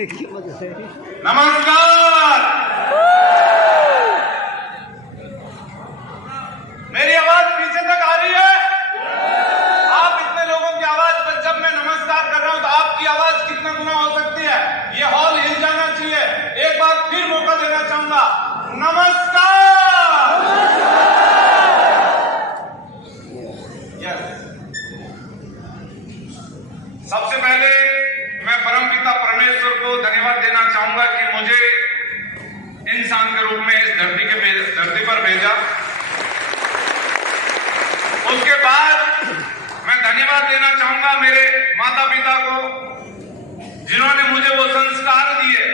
नमस्कार। मेरी आवाज पीछे तक आ रही है? आप इतने लोगों की आवाज पर जब मैं नमस्कार कर रहा हूं तो आपकी आवाज कितना गुना हो सकती है? ये हॉल हिल जाना चाहिए। एक बार फिर मौका देना चाहूंगा। नमस्कार। यस। सबसे पहले मैं परमपिता परमेश्वर को धन्यवाद देना चाहूंगा कि मुझे इंसान के रूप में इस धरती पर भेजा। उसके बाद मैं धन्यवाद देना चाहूंगा मेरे माता पिता को, जिन्होंने मुझे वो संस्कार दिए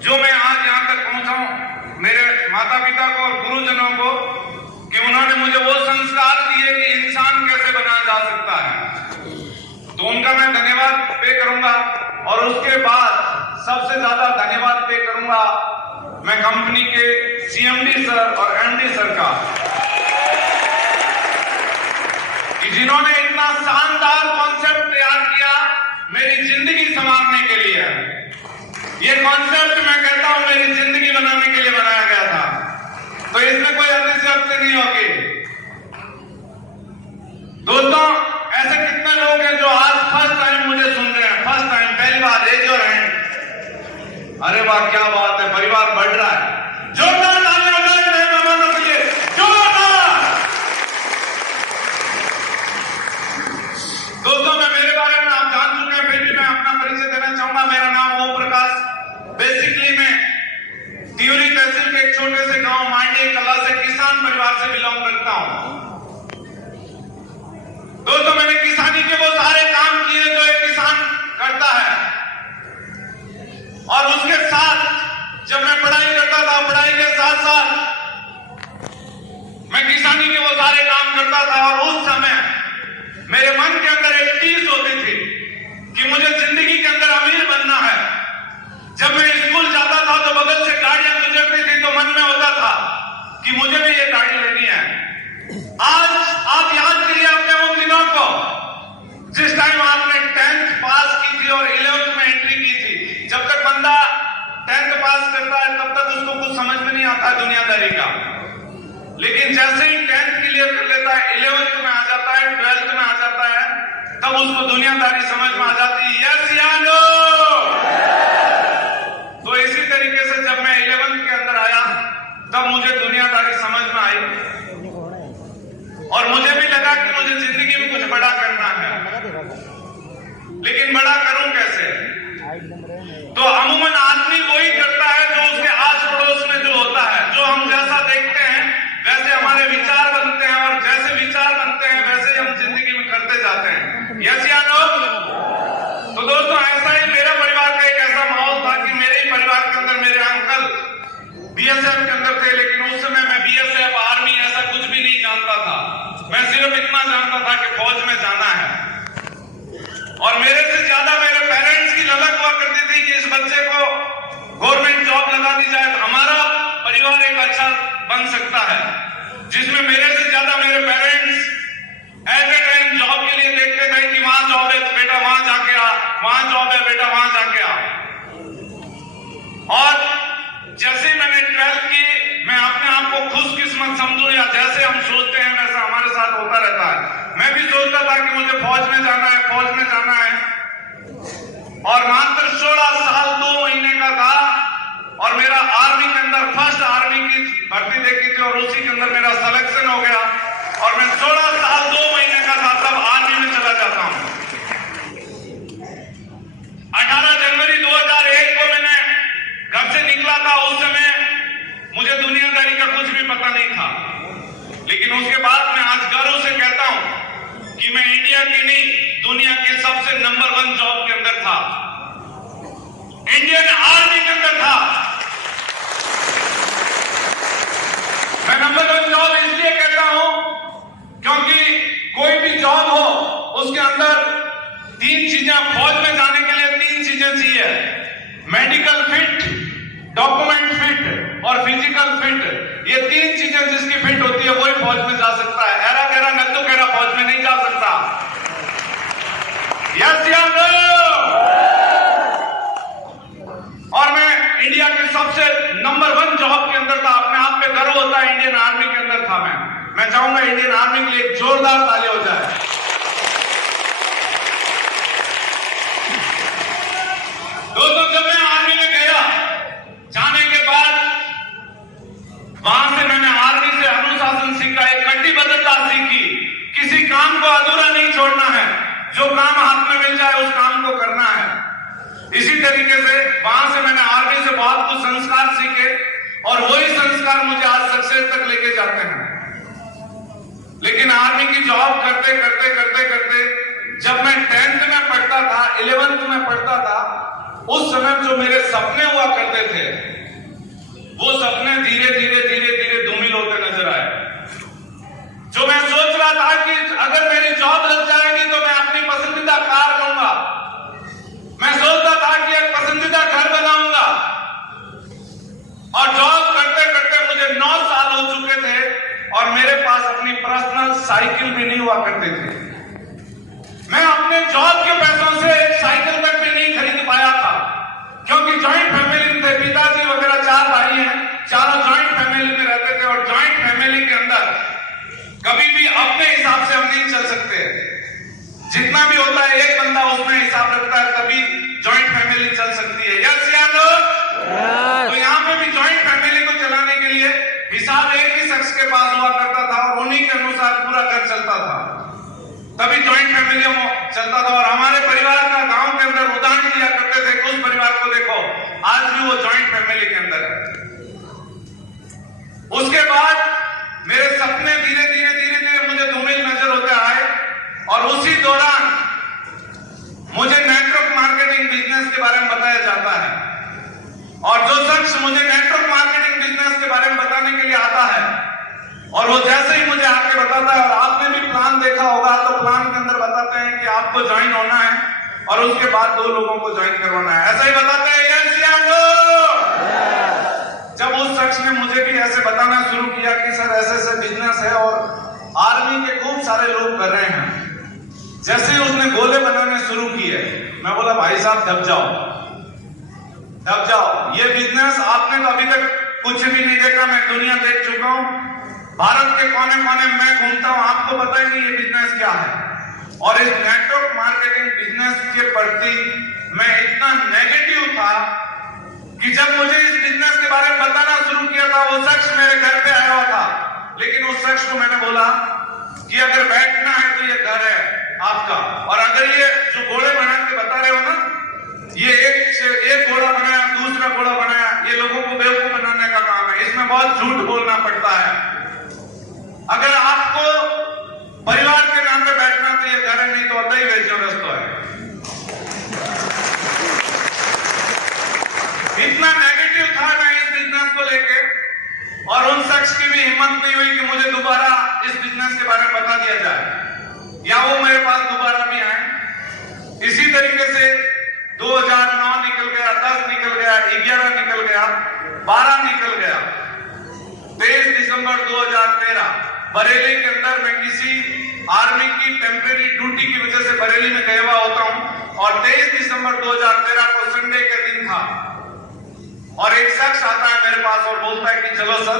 जो मैं आज यहां तक पहुंचा हूं। मेरे माता पिता को और गुरुजनों को कि उन्होंने मुझे वो संस्कार दिए कि इंसान कैसे बनाया जा सकता है, तो उनका मैं धन्यवाद पे करूंगा। और उसके बाद सबसे ज्यादा धन्यवाद पे करूंगा मैं कंपनी के सीएमडी सर और एमडी सर का, कि जिन्होंने इतना शानदार कॉन्सेप्ट तैयार किया मेरी जिंदगी संवारने के लिए। ये कॉन्सेप्ट मैं कहता हूं मेरी जिंदगी बनाने के लिए बनाया गया था, तो इसमें कोई अतिशयोक्ति नहीं होगी। दोस्तों, ऐसे कितने लोग हैं जो आज फर्स्ट टाइम मुझे सुन रहे हैं? फर्स्ट टाइम, पहली बार, रेज योर हैंड। अरे वाह, क्या बात है, परिवार बढ़ रहा है। जोरदार तालियां बजाएं मेहमानों के लिए, जोरदार। दोस्तों, मैं मेरे बारे में आप जान चुके हैं, फिर भी मैं अपना परिचय देना चाहूंगा। मेरा नाम ओम प्रकाश। बेसिकली मैं तियोरी तहसील के एक छोटे से गांव मांडे कला से किसान परिवार से बिलोंग करता हूं। दोस्तों, मैंने किसानी के वो सारे काम किए जो एक किसान करता है, और उसके साथ जब मैं पढ़ाई करता था, पढ़ाई के साथ साथ मैं किसानी के वो सारे काम करता था। और उस समय मेरे मन के अंदर एक टीस होती थी कि मुझे जिंदगी के अंदर अमीर बनना है। जब मैं स्कूल जाता था तो बगल से गाड़ियां गुजरती थी तो मन में होता था कि मुझे भी ये गाड़ी लेनी है। आज आप याद करिए अपने उन दिनों को जिस टाइम आपने 10th पास की थी और 11th में एंट्री की थी। जब तक बंदा 10th पास करता है तब तक उसको कुछ समझ में नहीं आता है दुनियादारी का, लेकिन जैसे ही 10th क्लियर कर लेता है, 11th में आ जाता है, 12th में आ जाता है, तब उसको दुनियादारी समझ में आ जाती है। यस या नो? तो इसी तरीके से जब मैं 11th के अंदर आया तब मुझे दुनियादारी समझ में आई और मुझे भी लगा कि मुझे जिंदगी में कुछ बड़ा करना है, लेकिन बड़ा करूं कैसे? तो अमूमन आदमी वही करता है जो उसके आस पड़ोस में जो होता है। जो हम जैसा देखते हैं वैसे हमारे विचार बनते हैं, और जैसे विचार बनते हैं वैसे हम जिंदगी में करते जाते हैं। यस या नो? तो दोस्तों, ऐसा ही मेरा परिवार का एक ऐसा माहौल था कि मेरे ही परिवार के अंदर मेरे अंकल बीएसएफ के अंदर थे, लेकिन उस समय मैं बीएसएफ आर्मी ऐसा कुछ भी नहीं जानता था। मैं सिर्फ इतना जानता था कि फौज में जाना है। और मेरे से ज्यादा मेरे पेरेंट्स की ललक हुआ करती थी कि इस बच्चे को गवर्नमेंट जॉब लगा दी जाए तो हमारा परिवार एक अच्छा बन सकता है। जिसमें मेरे से ज्यादा मेरे parents at A time job के लिए देखते थे कि वहां जॉब है बेटा वहां जाके आ, वहां जॉब है बेटा वहां जाके आ। और जैसे मैंने 12th की, मैं अपने आप को खुशकिस्मत समझूं या जैसे हम सोचते हैं वैसा हमारे साथ होता रहता है। मैं भी सोचता था कि मुझे फौज में जाना है, फौज में जाना है। और मात्र 16 साल 2 महीने का था और मेरा आर्मी के अंदर फर्स्ट आर्मी की भर्ती देखी थी और उसी के अंदर मेरा सिलेक्शन हो गया और मैं 16 साल 2 महीने का था तब आर्मी में चला जाता हूं। 18 जनवरी 2001 को मैंने घर से निकला था। उस समय मुझे दुनियादारी का कुछ भी पता नहीं था, लेकिन उसके बाद मैं आज गर्व से कहता हूं कि मैं इंडिया की नहीं दुनिया की सबसे नंबर 1 जॉब के अंदर था, इंडियन आर्मी के अंदर था। मैं नंबर 1 जॉब इसलिए कहता हूं क्योंकि कोई भी जॉब हो उसके अंदर 3 चीजें, फौज में जाने के लिए 3 चीजें चाहिए: मेडिकल फिट, डॉक्यूमेंट फिट और फिजिकल फिट। ये 3 चीजें जिसकी फिट होती है वही फौज में जा सकता है। एरा गहरा नद्दू गहरा फौज में नहीं जा सकता। यस या नो? मैं चाहूंगा इंडियन आर्मी के लिए एक जोरदार ताली हो जाए। दोस्तों, जब मैं आर्मी में गया, जाने के बाद वहां से मैंने आर्मी से अनुशासन सीखा, एक कटिबद्धता सीखी, किसी काम को अधूरा नहीं छोड़ना है, जो काम हाथ में मिल जाए उस काम को करना है। इसी तरीके से वहां से मैंने आर्मी से बहुत कुछ संस्कार सीखे और वही संस्कार मुझे आज सक्सेस तक लेके जाते हैं। लेकिन आर्मी की जॉब करते करते करते करते जब मैं 10th में पढ़ता था, 11th में पढ़ता था, उस समय जो मेरे सपने हुआ करते थे, वो सपने धीरे धीरे धीरे धीरे धूमिल होते नजर आए। जो मैं सोच रहा था कि अगर मेरी जॉब लग जाएगी तो मैं अपनी पसंदीदा कार लूंगा, मैं सोचता था कि एक पसंदीदा घर बनाऊंगा, और जॉब करते करते मुझे 9 साल हो चुके थे और मेरे पास अपनी पर्सनल साइकिल भी नहीं हुआ करती थी। मैं अपने जॉब के पैसों से एक साइकिल तक भी नहीं खरीद पाया था, क्योंकि जॉइंट फैमिली थे, पिताजी वगैरह 4 भाई हैं, चारों जॉइंट फैमिली में रहते थे और जॉइंट फैमिली के अंदर कभी भी अपने हिसाब से हम नहीं चल सकते। जितना भी होता है एक बंदा उसमें हिसाब रखता है, तभी जॉइंट फैमिली चल सकती है। यस या नो? तो यहाँ पे भी जॉइंट फैमिली को चलाने के लिए हिसाब एक ही शख्स के पास हुआ करता था और उन्हीं के अनुसार पूरा घर चलता था, तभी जॉइंट फैमिली चलता था। और हमारे परिवार का गांव के अंदर उदाहरण दिया करते थे कि उस परिवार को देखो, आज भी वो जॉइंट फैमिली के अंदर है। उसके बाद मेरे सपने धीरे धीरे धीरे धीरे मुझे धूमिल नजर होते आए और उसी दौरान मुझे नेटवर्क मार्केटिंग बिजनेस के बारे में बताया जाता है। और जो शख्स मुझे नेटवर्क मार्केटिंग बिजनेस के बारे में बताने के लिए आता है और वो जैसे ही मुझे आके बताता है, और आपने भी प्लान देखा होगा, तो प्लान के अंदर बताते हैं कि आपको ज्वाइन होना है और उसके बाद 2 लोगों को ज्वाइन करवाना है, ऐसा ही बताते हैं। यस या नो? जब उस शख्स ने मुझे भी ऐसे बताना शुरू किया कि सर ऐसे ऐसे बिजनेस है और आर्मी के खूब सारे लोग कर रहे हैं, जैसे ही उसने गोले बनाने शुरू किए, मैं बोला भाई साहब दब जाओ, दब जाओ, ये बिजनेस आपने तो अभी तक कुछ भी नहीं देखा, मैं दुनिया देख चुका हूं, भारत के कोने कोने में घूमता हूं, आपको पता ही नहीं ये बिजनेस क्या है। और इस नेटवर्क मार्केटिंग बिजनेस के प्रति मैं इतना नेगेटिव था कि जब मुझे इस बिजनेस के बारे में बताना शुरू किया था, वो शख्स मेरे घर पे आया हुआ था, लेकिन उस शख्स को मैंने बोला कि अगर बैठना है तो ये घर है आपका, और अगर ये जो घोड़े बना के बता रहे हो ना, ये एक घोड़ा बनाया, दूसरा घोड़ा बनाया, ये लोगों को बेवकूफ बनाने का काम है, इसमें बहुत झूठ बोलना पड़ता है। अगर आपको परिवार के नाम पे बैठना तो ये घर है, नहीं तो अदा ही बेचो रस्तो है। इतना नेगेटिव था मैं इस बिजनेस को लेके, और उन शख्स की भी हिम्मत नहीं हुई कि मुझे दोबारा इस बिजनेस के बारे में बता दिया जाए या वो मेरे पास दोबारा भी आए। इसी तरीके से 2009 निकल गया, 10 निकल गया, 11 निकल गया, 12 निकल गया, 23 दिसंबर 2013 बरेली के अंदर मैं किसी आर्मी की टेम्परेरी ड्यूटी की वजह से बरेली में गया हुआ होता हूं, और 23 दिसंबर 2013 को संडे के दिन था, और एक शख्स आता है मेरे पास और बोलता है कि चलो सर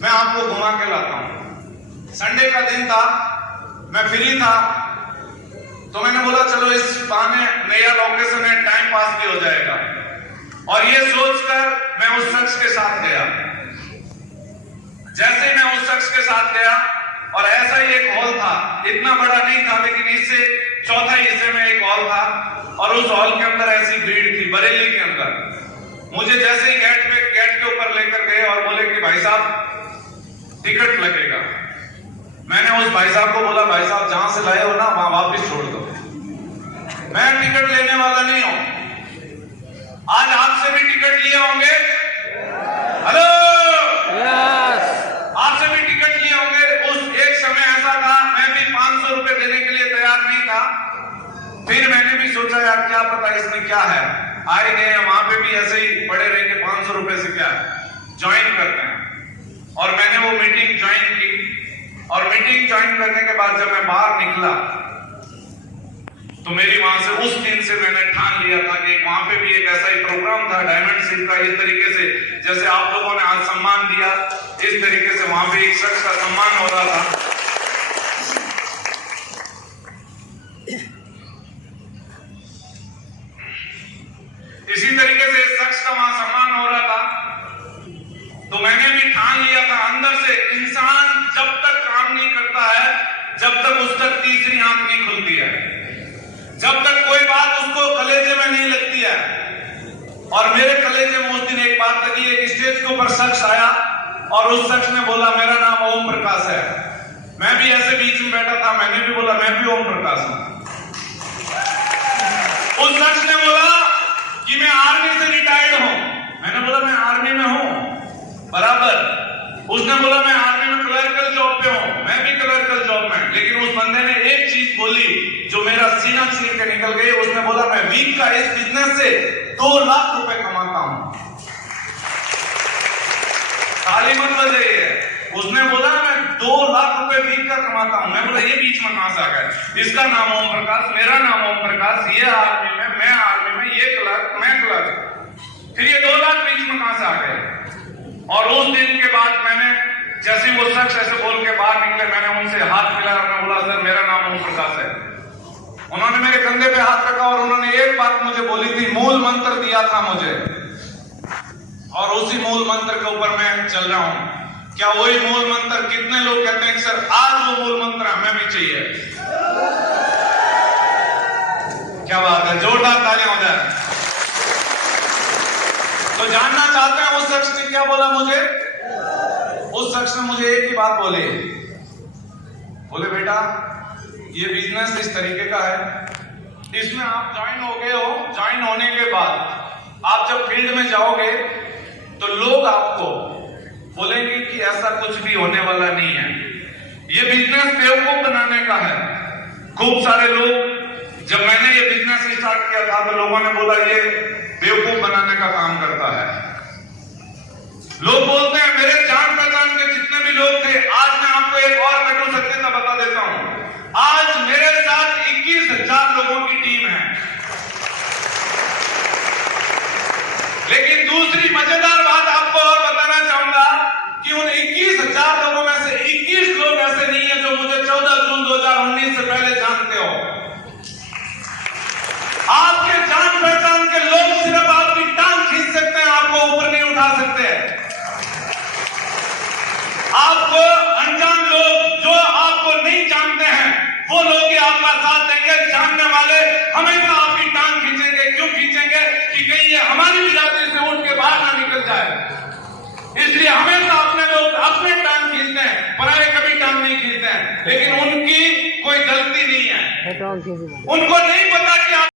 मैं आपको घुमा के लाता हूं। संडे का दिन था, मैं फ्री था, तो मैंने बोला चलो इस बहाने नया लोकेशन है, टाइम पास भी हो जाएगा, और ये सोचकर मैं उस शख्स के साथ गया। जैसे ही मैं उस शख्स के साथ गया, और ऐसा ही एक हॉल था, इतना बड़ा नहीं था लेकिन इससे चौथा हिस्से में एक हॉल था, और उस हॉल के अंदर ऐसी भीड़ थी बरेली के अंदर। मुझे जैसे ही गेट के ऊपर लेकर गए और बोले कि भाई साहब टिकट लगेगा, मैंने उस भाई साहब को बोला भाई साहब जहां से लाए हो ना वहां वापस छोड़ दो, मैं टिकट लेने वाला नहीं हूं। आज आपसे भी टिकट लिए होंगे, हेलो, आपसे भी टिकट लिए होंगे। उस एक समय ऐसा था मैं भी 500 रुपए देने के लिए तैयार नहीं था, फिर मैंने भी सोचा यार क्या पता इसमें क्या है, आए गए वहां पे भी ऐसे ही पड़े रहेंगे, 500 रुपए से क्या ज्वाइन करते हैं। और मैंने वो मीटिंग ज्वाइन की, और मीटिंग ज्वाइन करने के बाद जब मैं बाहर निकला तो मेरी वहां से उस दिन से मैंने ठान लिया था कि वहां पे भी एक ऐसा ही प्रोग्राम था डायमंड शिप का। इस तरीके से जैसे आप लोगों ने आज सम्मान दिया, इस तरीके से वहां पे एक शख्स का सम्मान हो रहा था। इसी तरीके से इस शख्स का वहां सम्मान हो रहा था। तो मैंने भी ठान लिया था अंदर से, इंसान जब तक काम नहीं करता है, जब तक उस तक तीसरी आंख नहीं खुलती है, जब तक कोई बात उसको कलेजे में नहीं लगती है। और मेरे कलेजे में उस दिन एक बात लगी। एक स्टेज के ऊपर शख्स आया और उस शख्स ने बोला मेरा नाम ओम प्रकाश है। मैं भी ऐसे बीच में बैठा था, मैंने भी बोला मैं भी ओम प्रकाश हूं। उस शख्स ने बोला कि मैं आर्मी से रिटायर्ड हूं। मैंने बोला मैं आर्मी में हूं बराबर। उसने बोला मैं आर्मी में क्लर्कल जॉब पे हूं, मैं भी क्लर्कल जॉब में। लेकिन उस बंदे ने एक चीज बोली जो मेरा सीना चीर के निकल गई। उसने बोला मैं वीक का इस बिजनेस से 2 लाख रुपए कमाता हूं। ताली मत बजाइए। उसने बोला मैं 2 लाख रुपए वीक का कमाता हूं। मैं बोला ये बीच में कहां से आ गया? इसका नाम ओम प्रकाश, मेरा नाम ओम प्रकाश, ये आर्मी में, मैं आर्मी में, ये क्लर्क, मैं क्लर्क, फिर ये 2 लाख बीच में कहां से आ गए? और उस दिन के बाद मैंने जैसे वो शख्स ऐसे बोल के बाहर निकले, मैंने उनसे हाथ मिलाया। मैं बोला सर मेरा नाम ओम प्रकाश है। उन्होंने मेरे कंधे पे हाथ रखा और उन्होंने एक बात मुझे बोली थी, मूल मंत्र दिया था मुझे, और उसी मूल मंत्र के ऊपर मैं चल रहा हूं। क्या वही मूल मंत्र कितने लोग कहते हैं कि सर आज वो मूल मंत्र हमें भी चाहिए? क्या बात है, जोरदार तालियां हो जाए। तो जानना चाहते हैं उस शख्स ने क्या बोला मुझे? उस शख्स ने मुझे एक ही बात बोली, बोले बेटा ये बिजनेस इस तरीके का है, इसमें आप ज्वाइन हो गए हो, ज्वाइन होने के बाद आप जब फील्ड में जाओगे तो लोग आपको बोलेंगे कि ऐसा कुछ भी होने वाला नहीं है, ये बिजनेस बेवकूफ बनाने का है। खूब सारे लोग, जब मैंने ये बिजनेस स्टार्ट किया था तो लोगों ने बोला ये बेवकूफ बनाने का काम करता है। लोग बोलते हैं, मेरे जान पहचान के जितने भी लोग थे, आज मैं आपको एक और कटु सत्यता बता देता हूं। आज मेरे साथ 21,000 लोगों की टीम है। लेकिन दूसरी मजेदार बात आपको और बताना चाहूंगा कि उन 21,000 लोगों में से 21 लोग ऐसे नहीं है जो मुझे 14 जून 2019 से पहले जानते हो। आपके जान पहचान के लोग सिर्फ आपकी टांग खींच सकते हैं, आपको ऊपर नहीं उठा सकते हैं। आपको अनजान लोग जो आपको नहीं जानते हैं वो लोग ही आपका साथ देंगे। जानने वाले हमेशा आपकी टांग खींचेंगे। क्यों खींचेंगे? कि कहीं ये हमारी बिरादरी से उठ के बाहर ना निकल जाए। इसलिए हमेशा अपने लोग अपने टांग खींचते हैं, पराये कभी टांग नहीं खींचते हैं। लेकिन उनकी कोई गलती नहीं है, उनको नहीं पता कि